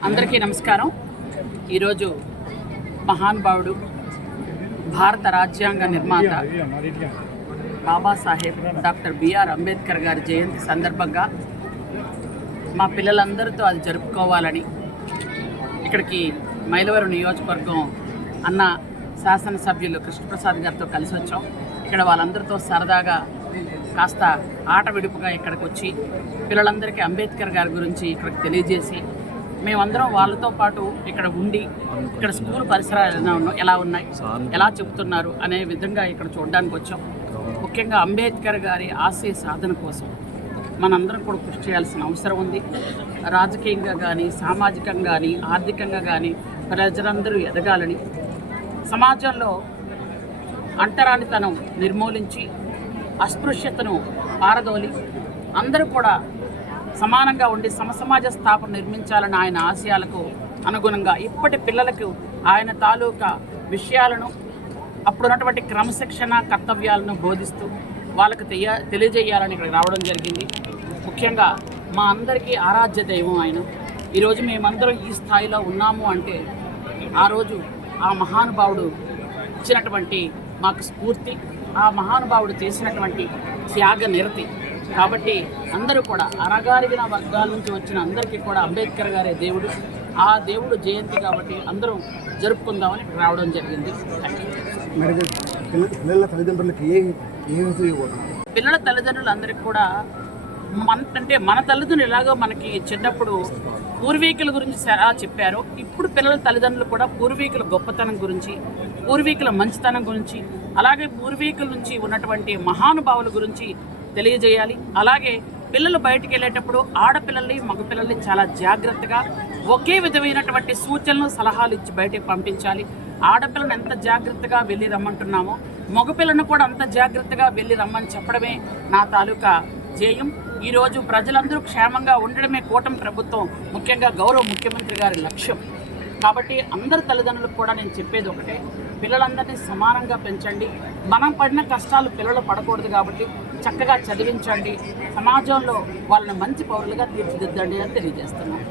అందరికీ నమస్కారం. ఈరోజు మహానుభావుడు భారత రాజ్యాంగ నిర్మాత బాబాసాహెబ్ డాక్టర్ బిఆర్ అంబేద్కర్ గారి జయంతి సందర్భంగా మా పిల్లలందరితో అది జరుపుకోవాలని ఇక్కడికి మైలవరం నియోజకవర్గం అన్న శాసనసభ్యులు కృష్ణప్రసాద్ గారితో కలిసి వచ్చాం. ఇక్కడ వాళ్ళందరితో సరదాగా కాస్త ఆట విడుపుగా ఇక్కడికి వచ్చి పిల్లలందరికీ అంబేద్కర్ గారి గురించి ఇక్కడికి తెలియజేసి మేమందరం వాళ్ళతో పాటు ఇక్కడ ఉండి ఇక్కడ స్కూల్ పరిసరాలు ఎలా ఉన్నాయి, ఎలా చెప్తున్నారు అనే విధంగా ఇక్కడ చూడడానికి వచ్చాం. ముఖ్యంగా అంబేద్కర్ గారి ఆశయ సాధన కోసం మనందరం కూడా కృషి చేయాల్సిన అవసరం ఉంది. రాజకీయంగా కానీ, సామాజికంగా కానీ, ఆర్థికంగా కానీ ప్రజలందరూ ఎదగాలని, సమాజంలో అంటరానితనం నిర్మూలించి అస్పృశ్యతను పారదోలి అందరూ కూడా సమానంగా ఉండి సమసమాజ స్థాపన నిర్మించాలని ఆయన ఆశయాలకు అనుగుణంగా ఇప్పటి పిల్లలకు ఆయన తాలూకా విషయాలను, అప్పుడున్నటువంటి క్రమశిక్షణ కర్తవ్యాలను బోధిస్తూ వాళ్ళకు తెలియజేయాలని ఇక్కడ రావడం జరిగింది. ముఖ్యంగా మా అందరికీ ఆరాధ్య దైవం ఆయన. ఈరోజు మేమందరం ఈ స్థాయిలో ఉన్నాము అంటే ఆ రోజు ఆ మహానుభావుడు ఇచ్చినటువంటి మాకు స్ఫూర్తి, ఆ మహానుభావుడు చేసినటువంటి త్యాగ నిరతి. కాబట్టి అందరూ కూడా అణగారిన వర్గాల నుంచి వచ్చిన అందరికీ కూడా అంబేద్కర్ గారే దేవుడు. ఆ దేవుడు జయంతి కాబట్టి అందరం జరుపుకుందామని రావడం జరిగింది. పిల్లల తల్లిదండ్రులందరికీ కూడా మన తల్లిదండ్రులు ఎలాగో మనకి చిన్నప్పుడు పూర్వీకుల గురించి ఎలా చెప్పారో, ఇప్పుడు పిల్లల తల్లిదండ్రులు కూడా పూర్వీకుల గొప్పతనం గురించి, పూర్వీకుల మంచితనం గురించి, అలాగే పూర్వీకుల నుంచి ఉన్నటువంటి మహానుభావుల గురించి తెలియజేయాలి. అలాగే పిల్లలు బయటికి వెళ్ళేటప్పుడు ఆడపిల్లల్ని మగపిల్లల్ని చాలా జాగ్రత్తగా ఒకే విధమైనటువంటి సూచనలు సలహాలు ఇచ్చి బయటికి పంపించాలి. ఆడపిల్లను ఎంత జాగ్రత్తగా వెళ్ళి రమ్మంటున్నామో మగపిల్లను కూడా అంత జాగ్రత్తగా వెళ్ళి రమ్మని చెప్పడమే నా తాలూకా ధ్యేయం. ఈరోజు ప్రజలందరూ క్షేమంగా ఉండడమే కూటమి ప్రభుత్వం, ముఖ్యంగా గౌరవ ముఖ్యమంత్రి గారి లక్ష్యం. కాబట్టి అందరి తల్లిదండ్రులకు కూడా నేను చెప్పేది ఒకటే, పిల్లలందరినీ సమానంగా పెంచండి. మనం పడిన కష్టాలు పిల్లలు పడకూడదు కాబట్టి చక్కగా చదివించండి, సమాజంలో వాళ్ళని మంచి పౌరులుగా తీర్చిదిద్దండి అని తెలియజేస్తున్నాను.